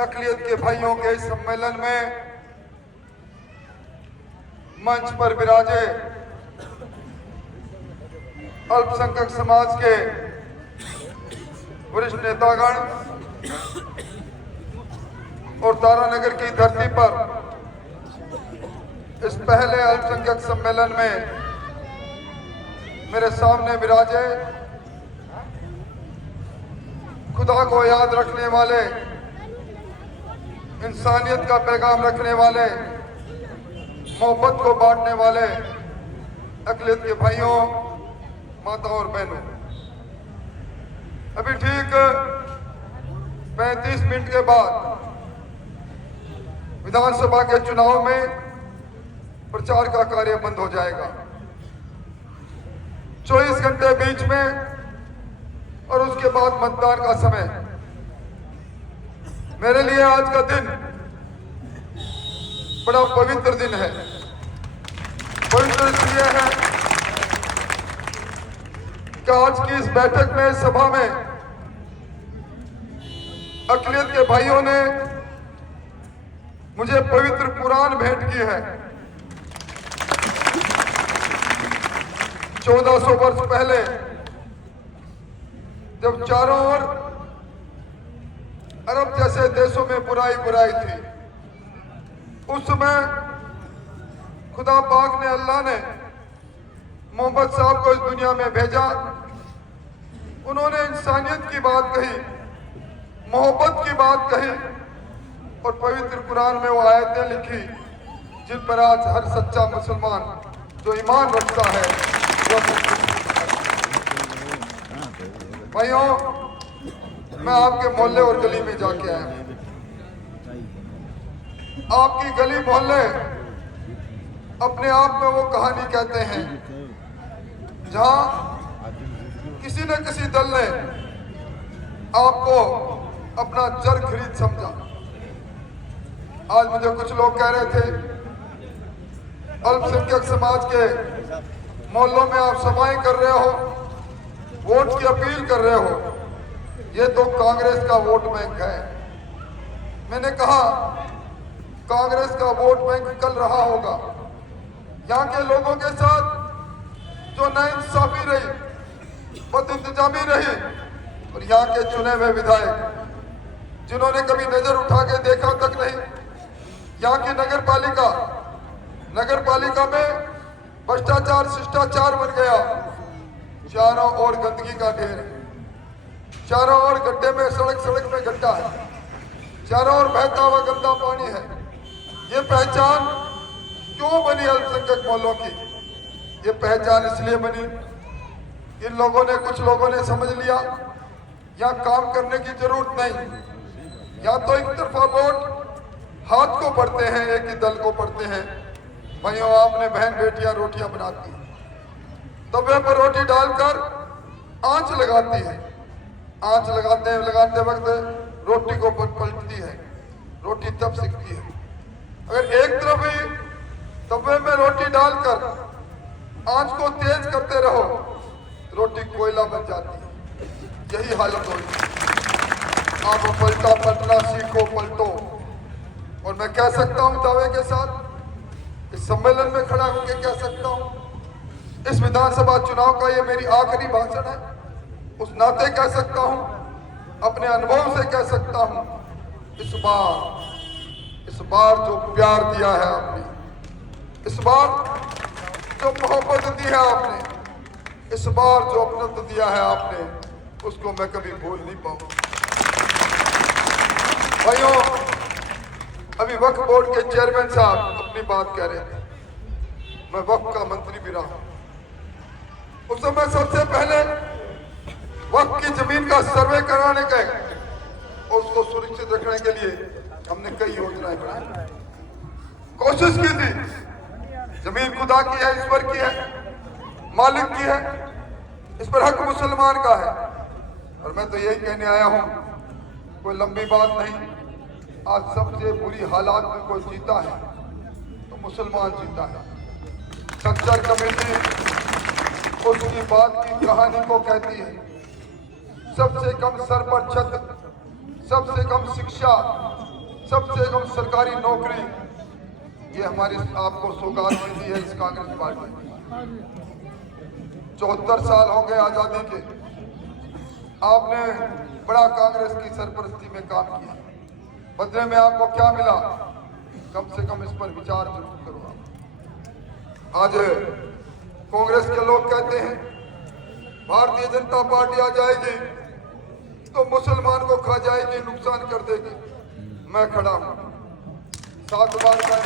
अक़लियत के भाइयों के इस सम्मेलन में मंच पर विराजे अल्पसंख्यक समाज के वरिष्ठ नेतागण और तारानगर की धरती पर इस पहले अल्पसंख्यक सम्मेलन में मेरे सामने विराजे खुदा को याद रखने वाले, इंसानियत का पैगाम रखने वाले, मोहब्बत को बांटने वाले अक़लियत के भाइयों, माताओं और बहनों, अभी ठीक 35 मिनट के बाद विधानसभा के चुनाव में प्रचार का कार्य बंद हो जाएगा। 24 घंटे बीच में और उसके बाद मतदान का समय। मेरे लिए आज का दिन बड़ा पवित्र दिन है। पवित्र इसलिए है कि आज की इस बैठक में, सभा में अक़लियत के भाइयों ने मुझे पवित्र कुरान भेंट की है। 1400 वर्ष पहले जब चारों ओर अरब जैसे देशों में बुराई थी, उस समय खुदा पाक ने, अल्लाह ने मोहम्मद साहब को इस दुनिया में भेजा। उन्होंने इंसानियत की बात कही, मोहब्बत की बात कही और पवित्र कुरान में वो आयतें लिखी जिन पर आज हर सच्चा मुसलमान जो ईमान रखता है भाइयों, मैं आपके मोहल्ले और गली में जाके आया हूं। आपकी गली मोहल्ले अपने आप में वो कहानी कहते हैं जहां किसी न किसी दल ने आपको अपना जर खरीद समझा। आज मुझे कुछ लोग कह रहे थे, अल्पसंख्यक समाज के मोहल्लों में आप सभाएं कर रहे हो, वोट की अपील कर रहे हो, ये तो कांग्रेस का वोट बैंक है। मैंने कहा कांग्रेस का वोट बैंक कल रहा होगा। यहाँ के लोगों के साथ जो नाइंसाफी रही, बदइंतजामी रही, और यहाँ के चुने हुए विधायक जिन्होंने कभी नजर उठा के देखा तक नहीं, यहाँ की नगर पालिका में भ्रष्टाचार शिष्टाचार बन गया। चारों ओर गंदगी का ढेर है, चारों ओर गड्ढे में सड़क में गड्ढा है, चारों ओर बहता हुआ गंदा पानी है। ये पहचान क्यों बनी अल्पसंख्यक मोहल्लों की? ये पहचान इसलिए बनी, इन लोगों ने, कुछ लोगों ने समझ लिया यहाँ काम करने की जरूरत नहीं। या तो एक तरफा वोट हाथ को पड़ते हैं, एक ही दल को पड़ते हैं। भाइयों, आपने बहन बेटियां रोटियां बनाती, तवे पर रोटी डालकर आंच लगाती है। आंच लगाते वक्त रोटी को पलटती है, रोटी तब सिकती है। अगर एक तरफ ही तवे में रोटी डालकर आंच को तेज करते रहो, रोटी कोयला बन जाती है। यही हालत होगी। आप पलटना सीखो, पलटो। और मैं कह सकता हूं दावे के साथ, इस सम्मेलन में खड़ा होकर कह सकता हूं, इस विधानसभा चुनाव का ये मेरी आखिरी भाषण है। उस नाते कह सकता हूं, अपने अनुभव से कह सकता हूं, इस बार जो प्यार दिया है आपने, इस बार जो मोहब्बत दी है आपने, इस बार जो अपनत्व दिया है आपने, उसको मैं कभी भूल नहीं पाऊंगा। भाइयों, अभी वक्फ बोर्ड के चेयरमैन साहब अपनी बात कह रहे थे। मैं वक्फ का मंत्री भी रहा। उस समय सबसे पहले वक्फ की जमीन का सर्वे कराने गए और उसको सुरक्षित रखने के लिए हमने कई योजनाएं बनाई, कोशिश की थी। जमीन खुदा की है, ईश्वर की है, मालिक की है, इस पर हक मुसलमान का है। और मैं तो यही कहने आया हूं, कोई लंबी बात नहीं। आज सबसे बुरी हालात में कोई जीता है तो मुसलमान जीता है। खच्चर कमेटी उसकी बात की कहानी को कहती है। सबसे कम सर पर छत, सबसे कम शिक्षा, सबसे कम सरकारी नौकरी, ये हमारी आपको सौगात मिली है इस कांग्रेस पार्टी। 74 साल हो गए आजादी के, आपने बड़ा कांग्रेस की सरपरस्ती में काम किया, बदले में आपको क्या मिला? कम से कम इस पर विचार जरूर करो। आज कांग्रेस के लोग कहते हैं भारतीय जनता पार्टी आ जाएगी तो मुसलमान को खा जाएगी, नुकसान कर देगी। मैं खड़ा हूं, 7 बार का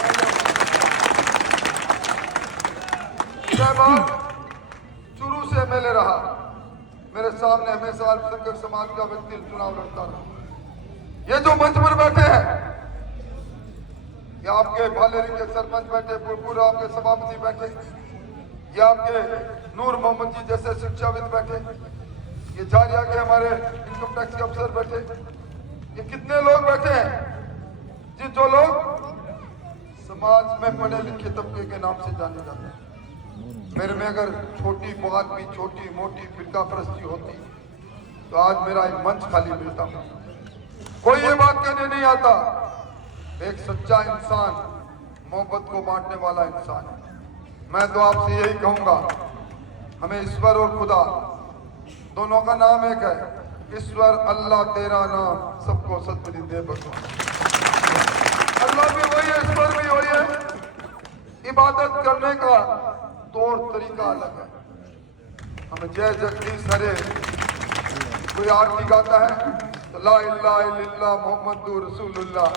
शुरू से एमएलए रहा, मेरे सामने हमेशा अल्पसंख्यक समाज का व्यक्ति चुनाव लड़ता रहा। ये जो मंच पर बैठे हैं, ये आपके भालेरी के सरपंच बैठे, पूरा आपके सभापति बैठे, ये आपके नूर मोहम्मद जी जैसे शिक्षाविद बैठे, ये झारिया के हमारे इनकम टैक्स के अफसर बैठे, ये कितने लोग बैठे हैं जो लोग समाज में पढ़े लिखे तबके के नाम से जाने जाते हैं। मेरे में अगर छोटी बात भी, छोटी मोटी फिरका परस्ती होती तो आज मेरा एक मंच खाली मिलता। कोई ये बात कहने नहीं आता, एक सच्चा इंसान मोहब्बत को बांटने वाला इंसान है। मैं तो आपसे यही कहूंगा, हमें ईश्वर और खुदा दोनों का नाम एक है। ईश्वर अल्लाह तेरा नाम, सबको सद्बुद्धि दे भगवान। अल्लाह भी वही है, ईश्वर भी वही है। इबादत करने का तौर तरीका अलग है। हमें जय जगदीश हरे, कोई आरती गाता है तो ला इलाहा इल्लल्लाह मुहम्मदुर रसूलुल्लाह,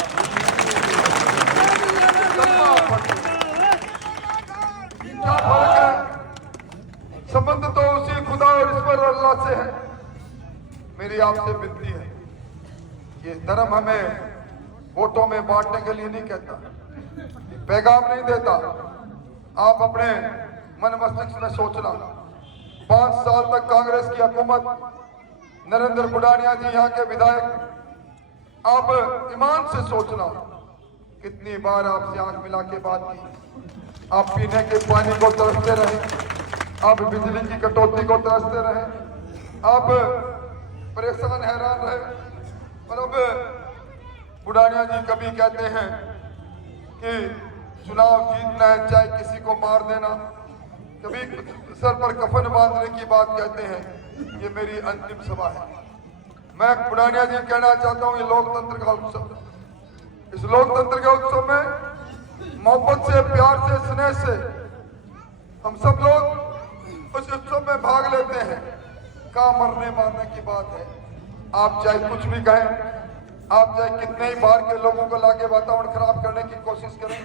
क्या फर्क है? संबंध तो उसी खुदा और ईश्वर अल्लाह से है। मेरी आपसे विनती है, ये धर्म हमें वोटों में बांटने के लिए नहीं कहता, पैगाम नहीं देता। आप अपने मन मस्तिष्क में सोचना, 5 साल तक कांग्रेस की हुकूमत, नरेंद्र बुडानिया जी यहाँ के विधायक, आप ईमान से सोचना कितनी बार आपसे आंख मिला के बात की। आप पीने के पानी को तरसते रहे, आप बिजली की कटौती को तरसते रहे, आप परेशान हैरान रहे। और अब बुडानिया जी कभी कहते हैं कि चुनाव जीतना है चाहे किसी को मार देना, कभी सर पर कफन बांधने की बात कहते हैं। ये मेरी अंतिम सभा है। मैं बुडानिया जी कहना चाहता हूँ, ये लोकतंत्र का उत्सव, इस लोकतंत्र के उत्सव में मोहब्बत से, प्यार से, स्नेह से हम सब लोग उस उत्सव में भाग लेते हैं। का मरने मारने की बात है। आप चाहे कुछ भी कहें, आप चाहे कितने ही बार के लोगों को लाके वातावरण खराब करने की कोशिश करें,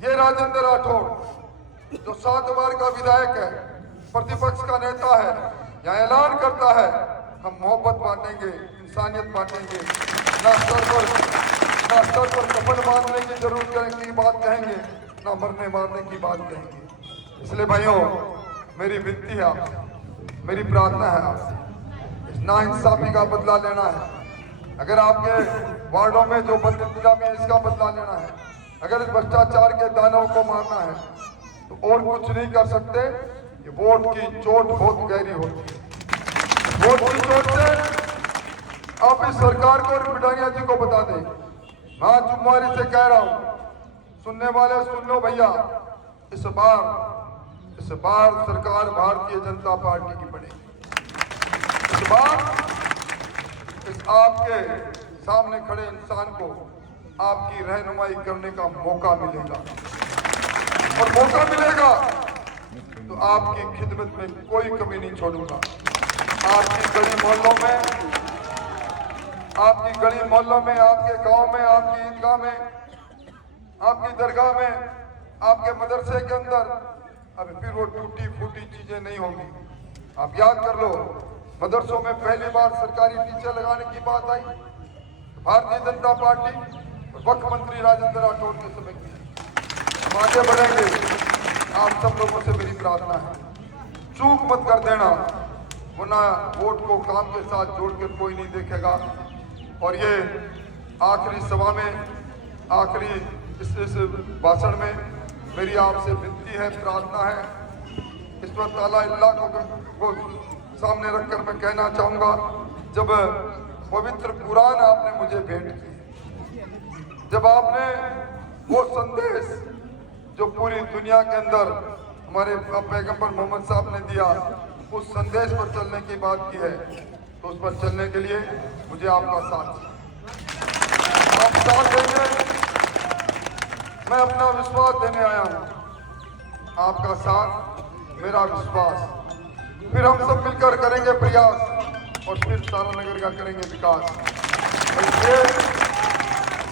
ये राजेंद्र राठौड़ जो 7 बार का विधायक है, प्रतिपक्ष का नेता है, यहाँ ऐलान करता है हम मोहब्बत बांटेंगे, इंसानियत बांटेंगे, ना स्तर पर कफन बांधने की जरूरत की बात कहेंगे, ना मरने मारने की बात कहेंगे। इसलिए भाइयों, मेरी विनती है आपसे, मेरी प्रार्थना है आपसे, इस नाइंसाफी का बदला लेना है। अगर आपके वार्डों में जो बदइंतजामी है इसका बदला लेना है, अगर इस भ्रष्टाचार के दानवों को मारना है तो और कुछ नहीं कर सकते। ये वोट की चोट बहुत गहरी होती है। वोट की चोट से आप इस सरकार को और बुडानिया जी को बता दें। मैं जुम्मेवारी से कह रहा हूं, सुनने वाले सुन लो भैया, इस बार सरकार भारतीय जनता पार्टी की बनेगी। इस बार इस आपके सामने खड़े इंसान को आपकी रहनुमाई करने का मौका मिलेगा, और मौका मिलेगा तो आपकी खिदमत में कोई कमी नहीं छोड़ूंगा। आपकी गली मोहल्लों में, आपके गांव में, आपकी ईदगाह में, आपकी दरगाह में, आपके मदरसे के अंदर अब फिर वो टूटी फूटी चीजें नहीं होंगी। आप याद कर लो, मदरसों में पहली बार सरकारी टीचर लगाने की बात आई, भारतीय जनता पार्टी और वक्फ मंत्री राजेंद्र राठौड़ के समय की। हम आगे बढ़ेंगे। आप सब लोगों से मेरी प्रार्थना है, चूक मत कर देना, वरना वोट को काम के साथ जोड़कर कोई नहीं देखेगा। और ये आखिरी सभा में, आखिरी इस भाषण में मेरी आपसे विनती है, प्रार्थना है, ईश्वर ताला अल्लाह को सामने रखकर मैं कहना चाहूंगा, जब पवित्र कुरान आपने मुझे भेंट की, जब आपने वो संदेश जो पूरी दुनिया के अंदर हमारे पैगंबर मोहम्मद साहब ने दिया, उस संदेश पर चलने की बात की है, तो उस पर चलने के लिए मुझे आपका साथ चाहिए। आप साथ देंगे, मैं अपना विश्वास देने आया हूं, आपका साथ मेरा विश्वास। फिर हम सब मिलकर करेंगे प्रयास और फिर तारानगर का करेंगे विकास। इसलिए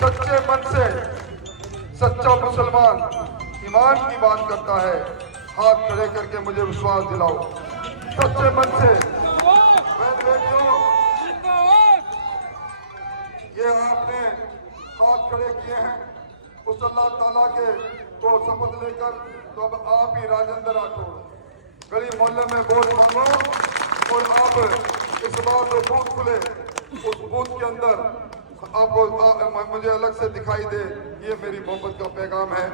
सच्चे मन से सच्चा मुसलमान ईमान की बात करता है, हाथ खड़े करके मुझे विश्वास दिलाओ सच्चे मन से। ये आपने हाथ खड़े किए हैं उस अल्लाह ताला के को सबूत लेकर, तो अब आप ही राजेंद्र राठौड़ गली मोहल्ले में वोट मांगो और आप इस बार जो बूथ खुले उस बूथ के अंदर आपको मुझे अलग से दिखाई दे, ये मेरी मोहब्बत का पैगाम है।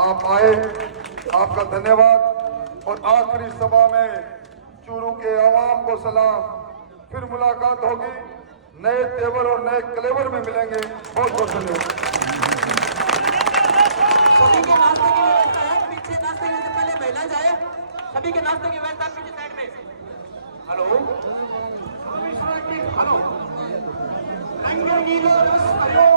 आप आए, आपका धन्यवाद। और आखिरी सभा में चूरू के आवाम को सलाम। फिर मुलाकात होगी, नए तेवर और नए क्लेवर में मिलेंगे। बहुत बहुत धन्यवाद। सभी के नाश्ते की व्यवस्था है, पीछे नाश्ते से पहले महिला जाए, सभी के नाश्ते की व्यवस्था पीछे साइड में। Hello hello